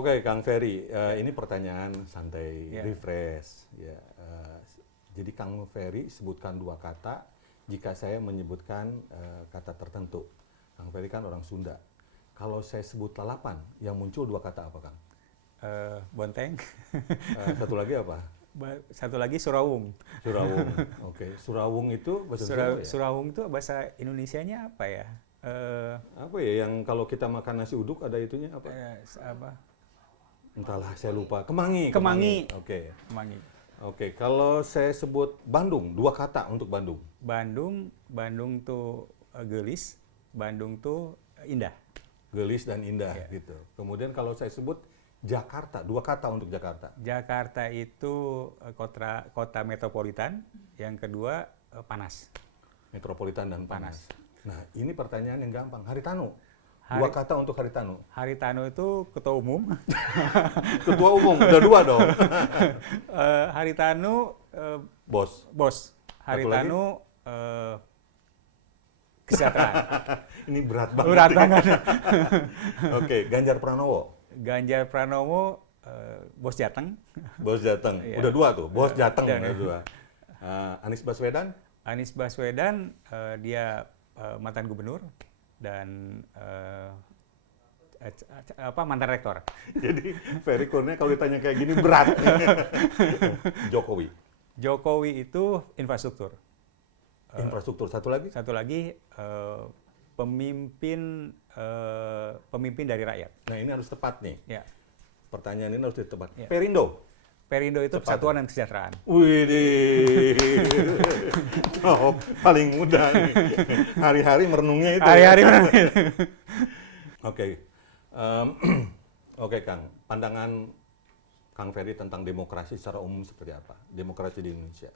Oke, Kang Ferry, ini pertanyaan santai, refresh. Ya, jadi Kang Ferry sebutkan dua kata. Jika saya menyebutkan kata tertentu, Kang Ferry kan orang Sunda. Kalau saya sebut lalapan, yang muncul dua kata apa, Kang? Bonteng. Satu lagi apa? Satu lagi Surawung. Surawung. Oke, Surawung itu bahasa Jawa ya? Surawung itu bahasa Indonesianya apa ya? Apa ya yang kalau kita makan nasi uduk ada itunya apa? Apa? Entahlah, saya lupa. Kemangi. Oke. Kemangi. Oke, kalau saya sebut Bandung, dua kata untuk Bandung. Bandung tuh gelis, Bandung tuh indah. Gelis dan indah gitu. Kemudian kalau saya sebut Jakarta, dua kata untuk Jakarta. Jakarta itu kota metropolitan, yang kedua panas. Metropolitan dan panas. Nah, ini pertanyaan yang gampang. Haritanu. Dua kata untuk Haritanu. Haritanu itu ketua umum. Ketua umum, udah dua dong. Haritanu bos. Haritanu kesejahteraan. Ini berat banget. Berat banget. Oke, Ganjar Pranowo. Ganjar Pranowo bos Jateng. Bos Jateng. Udah dua tuh, bos Jateng udah dua. Anies Baswedan. Anies Baswedan dia mantan gubernur dan mantan rektor. Jadi Ferry Kurnia kalau ditanya kayak gini berat. Jokowi. Jokowi itu infrastruktur. Infrastruktur. Satu lagi? Satu lagi pemimpin dari rakyat. Nah, ini harus tepat nih. Ya. Pertanyaan ini harus tepat. Ya. Perindo. Perindo itu persatuan dan kesejahteraan. Widih. Oh, paling mudah nih. Hari-hari merenungnya itu. Hari-hari merenungnya. Oke. Oke, Kang. Pandangan Kang Ferry tentang demokrasi secara umum seperti apa? Demokrasi di Indonesia.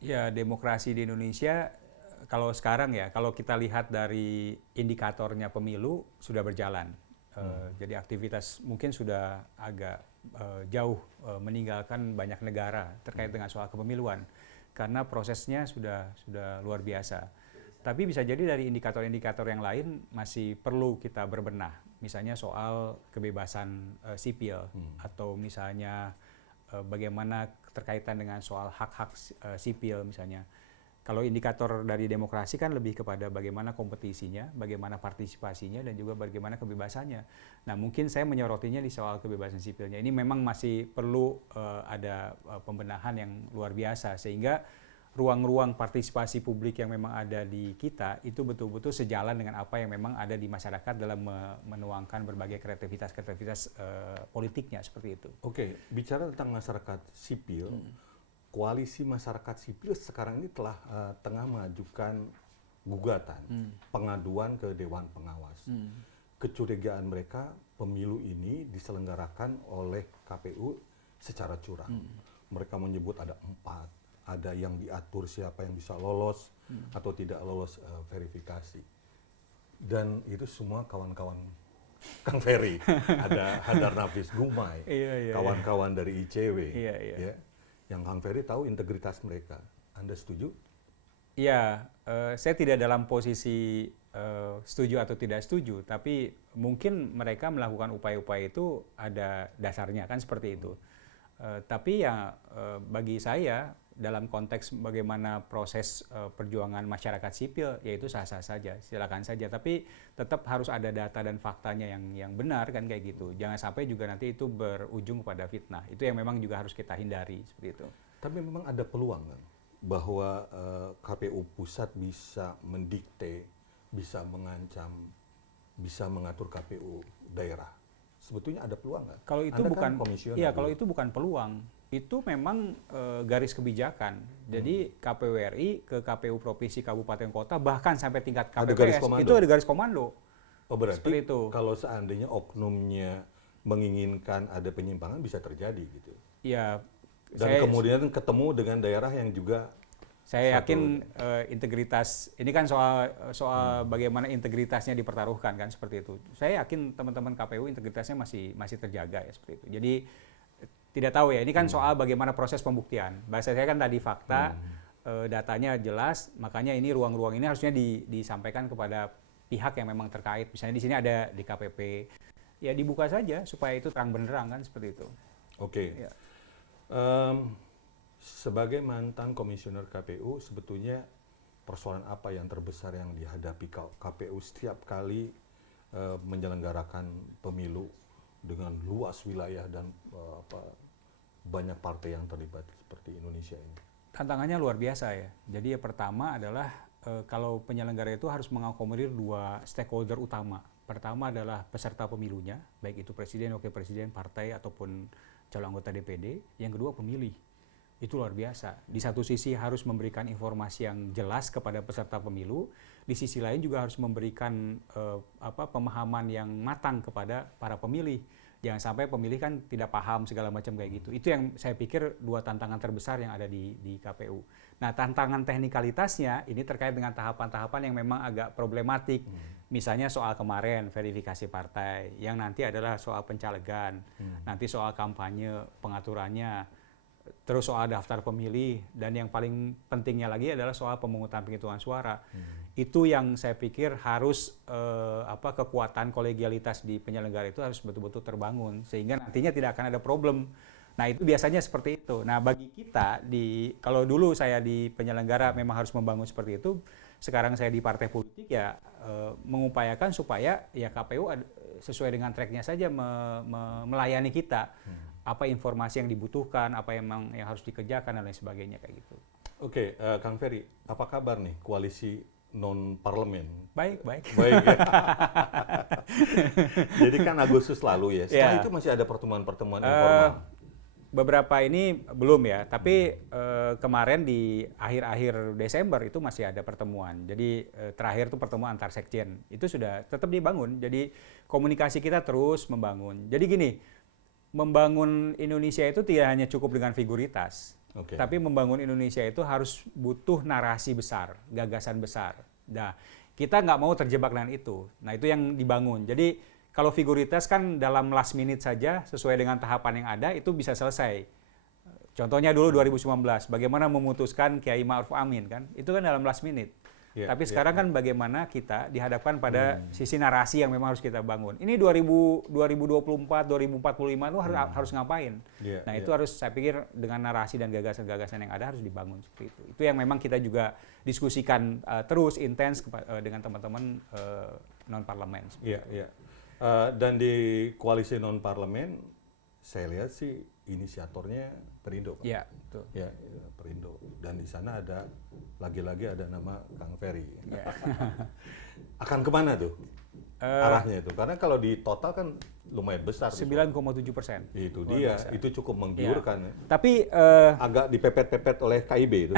Ya, demokrasi di Indonesia kalau sekarang ya, kalau kita lihat dari indikatornya pemilu sudah berjalan. Jadi aktivitas mungkin sudah agak jauh meninggalkan banyak negara terkait dengan soal kepemiluan karena prosesnya sudah luar biasa. Tapi bisa jadi dari indikator-indikator yang lain masih perlu kita berbenah. Misalnya soal kebebasan sipil atau misalnya bagaimana terkaitan dengan soal hak-hak sipil misalnya. Kalau indikator dari demokrasi kan lebih kepada bagaimana kompetisinya, bagaimana partisipasinya, dan juga bagaimana kebebasannya. Nah, mungkin saya menyorotinya di soal kebebasan sipilnya. Ini memang masih perlu ada pembenahan yang luar biasa, sehingga ruang-ruang partisipasi publik yang memang ada di kita itu betul-betul sejalan dengan apa yang memang ada di masyarakat dalam menuangkan berbagai kreativitas politiknya seperti itu. Oke, bicara tentang masyarakat sipil, koalisi masyarakat sipil sekarang ini telah tengah mengajukan gugatan, pengaduan ke Dewan Pengawas. Kecurigaan mereka pemilu ini diselenggarakan oleh KPU secara curang. Mereka menyebut ada 4, ada yang diatur siapa yang bisa lolos atau tidak lolos verifikasi. Dan itu semua kawan-kawan Kang Ferry, ada Hadar Nafis Gumai, kawan-kawan dari ICW. Ya. Yang Kang Ferry tahu integritas mereka. Anda setuju? Iya, saya tidak dalam posisi setuju atau tidak setuju, tapi mungkin mereka melakukan upaya-upaya itu ada dasarnya kan seperti itu. Tapi ya bagi saya dalam konteks bagaimana proses perjuangan masyarakat sipil, yaitu sah-sah saja, silakan saja. Tapi tetap harus ada data dan faktanya yang benar kan kayak gitu. Jangan sampai juga nanti itu berujung pada fitnah. Itu yang memang juga harus kita hindari seperti itu. Tapi memang ada peluang kan bahwa KPU pusat bisa mendikte, bisa mengancam, bisa mengatur KPU daerah. Sebetulnya ada peluang nggak? Kalau itu bukan kalau itu bukan peluang. Itu memang garis kebijakan. Jadi KPU RI ke KPU provinsi, kabupaten, kota, bahkan sampai tingkat KPPS itu ada garis komando. Oh, berarti itu, kalau seandainya oknumnya menginginkan ada penyimpangan bisa terjadi gitu. Ya. Dan kemudian ketemu dengan daerah yang juga. Saya yakin integritas ini kan soal bagaimana integritasnya dipertaruhkan kan seperti itu. Saya yakin teman-teman KPU integritasnya masih terjaga ya seperti itu. Jadi tidak tahu ya, ini kan soal bagaimana proses pembuktian. Bahasa saya kan tadi fakta, datanya jelas, makanya ini ruang-ruang ini harusnya disampaikan kepada pihak yang memang terkait. Misalnya di sini ada DKPP, ya dibuka saja supaya itu terang benderang kan seperti itu. Oke. Ya. Sebagai mantan komisioner KPU, sebetulnya persoalan apa yang terbesar yang dihadapi KPU setiap kali menyelenggarakan pemilu dengan luas wilayah dan banyak partai yang terlibat seperti Indonesia ini? Tantangannya luar biasa ya. Jadi yang pertama adalah kalau penyelenggara itu harus mengakomodir dua stakeholder utama. Pertama adalah peserta pemilunya, baik itu presiden, wakil presiden, partai ataupun calon anggota DPD. Yang kedua pemilih. Itu luar biasa. Di satu sisi harus memberikan informasi yang jelas kepada peserta pemilu, di sisi lain juga harus memberikan pemahaman yang matang kepada para pemilih. Jangan sampai pemilih kan tidak paham segala macam kayak gitu. Itu yang saya pikir dua tantangan terbesar yang ada di KPU. Nah, tantangan teknikalitasnya ini terkait dengan tahapan-tahapan yang memang agak problematik. Misalnya soal kemarin verifikasi partai, yang nanti adalah soal pencalegan, nanti soal kampanye, pengaturannya, terus soal daftar pemilih, dan yang paling pentingnya lagi adalah soal pemungutan penghitungan suara. Itu yang saya pikir harus kekuatan kolegialitas di penyelenggara itu harus betul-betul terbangun sehingga nantinya tidak akan ada problem. Nah, itu biasanya seperti itu. Nah, bagi kita kalau dulu saya di penyelenggara memang harus membangun seperti itu, sekarang saya di partai politik ya mengupayakan supaya ya KPU sesuai dengan tracknya saja melayani kita. Apa informasi yang dibutuhkan, apa yang harus dikerjakan dan lain sebagainya kayak gitu. Oke, Kang Ferry, apa kabar nih koalisi non-parlemen? Baik. Baik ya. Jadi kan Agustus lalu ya, setelah itu masih ada pertemuan-pertemuan informal? Beberapa ini belum ya, tapi kemarin di akhir-akhir Desember itu masih ada pertemuan. Jadi terakhir itu pertemuan antar sekjen, itu sudah tetap dibangun. Jadi komunikasi kita terus membangun. Jadi gini, membangun Indonesia itu tidak hanya cukup dengan figuritas, tapi membangun Indonesia itu harus butuh narasi besar, gagasan besar. Nah, kita nggak mau terjebak dengan itu. Nah, itu yang dibangun. Jadi kalau figuritas kan dalam last minute saja, sesuai dengan tahapan yang ada, itu bisa selesai. Contohnya dulu 2019, bagaimana memutuskan Kiai Ma'ruf Amin kan, itu kan dalam last minute. Tapi sekarang kan bagaimana kita dihadapkan pada sisi narasi yang memang harus kita bangun. Ini 2024, 2045 itu harus ngapain? Nah, itu harus saya pikir dengan narasi dan gagasan-gagasan yang ada harus dibangun seperti itu. Itu yang memang kita juga diskusikan terus intens dengan teman-teman non-parlemen. Dan di koalisi non-parlemen, saya lihat sih inisiatornya Perindo. Iya, betul. Ya, Perindo. Dan di sana ada lagi-lagi ada nama Kang Ferry. Akan kemana tuh arahnya itu? Karena kalau di total kan lumayan besar. 9,7%. Itu dia, itu cukup menggiurkan ya. Tapi agak dipepet-pepet oleh KIB itu,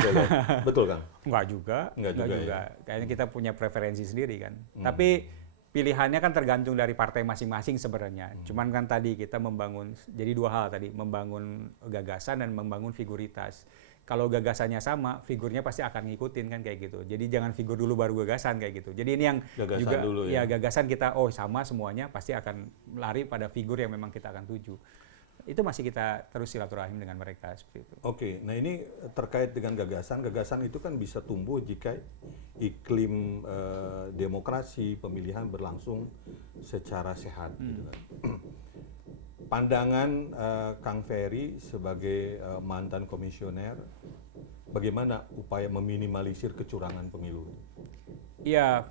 betul Kang? Enggak juga. Ya? Kayaknya kita punya preferensi sendiri kan. Tapi pilihannya kan tergantung dari partai masing-masing sebenarnya. Cuman kan tadi kita membangun, jadi dua hal tadi, membangun gagasan dan membangun figuritas. Kalau gagasannya sama, figurnya pasti akan ngikutin kan kayak gitu. Jadi jangan figur dulu baru gagasan kayak gitu. Jadi ini yang gagasan juga dulu, gagasan kita sama semuanya pasti akan lari pada figur yang memang kita akan tuju. Itu masih kita terus silaturahim dengan mereka seperti itu. Oke, nah ini terkait dengan gagasan. Gagasan itu kan bisa tumbuh jika iklim demokrasi pemilihan berlangsung secara sehat. Gitu kan. Pandangan Kang Ferry sebagai mantan komisioner, bagaimana upaya meminimalisir kecurangan pemilu? Iya,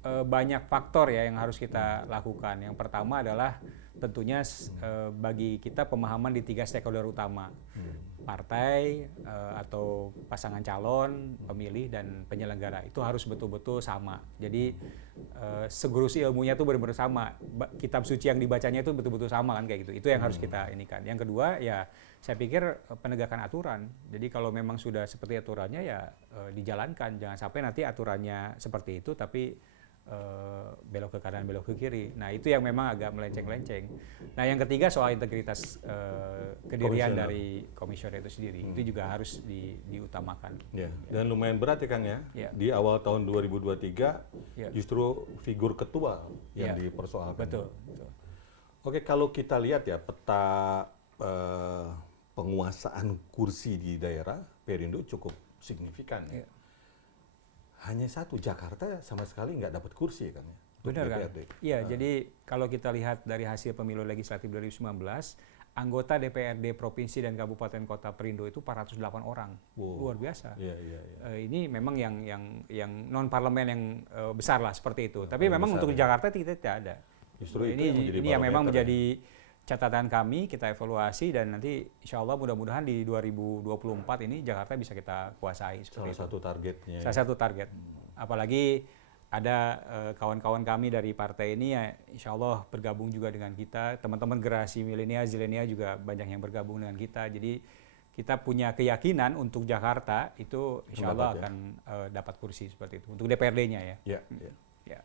banyak faktor ya yang harus kita lakukan. Yang pertama adalah tentunya bagi kita pemahaman di 3 stakeholder utama. Partai atau pasangan calon, pemilih, dan penyelenggara. Itu harus betul-betul sama. Jadi segurusi ilmunya itu benar-benar sama. Kitab suci yang dibacanya itu betul-betul sama kan kayak gitu. Itu yang harus kita inikan. Yang kedua ya saya pikir penegakan aturan. Jadi kalau memang sudah seperti aturannya ya dijalankan. Jangan sampai nanti aturannya seperti itu tapi belok ke kanan, belok ke kiri. Nah, itu yang memang agak melenceng-lenceng. Nah, yang ketiga soal integritas kedirian dari komisioner itu sendiri. Itu juga harus diutamakan. Ya. Dan lumayan berat ya Kang ya. Di awal tahun 2023 justru figur ketua yang dipersoalkan. Betul. Oke, kalau kita lihat ya peta penguasaan kursi di daerah, Perindo cukup signifikan. Hanya satu, Jakarta sama sekali nggak dapat kursi kan ya. Benar kan? DPRD. Iya, jadi kalau kita lihat dari hasil pemilu legislatif 2019, anggota DPRD provinsi dan kabupaten kota Perindo itu 408 orang. Wow. Luar biasa. Iya, iya, iya. Ini memang yang non parlemen yang besar lah seperti itu. Tapi paling memang besar, untuk ya. Jakarta kita tidak ada. Justru itu ini yang memang barometer menjadi catatan kami, kita evaluasi dan nanti insya Allah mudah-mudahan di 2024 ini Jakarta bisa kita kuasai seperti salah satu targetnya. Salah satu target. Apalagi ada kawan-kawan kami dari partai ini ya insya Allah bergabung juga dengan kita. Teman-teman generasi milenial, zilenial juga banyak yang bergabung dengan kita. Jadi kita punya keyakinan untuk Jakarta itu insya Allah akan dapat kursi seperti itu. Untuk DPRD-nya ya. Ya, ya. Ya.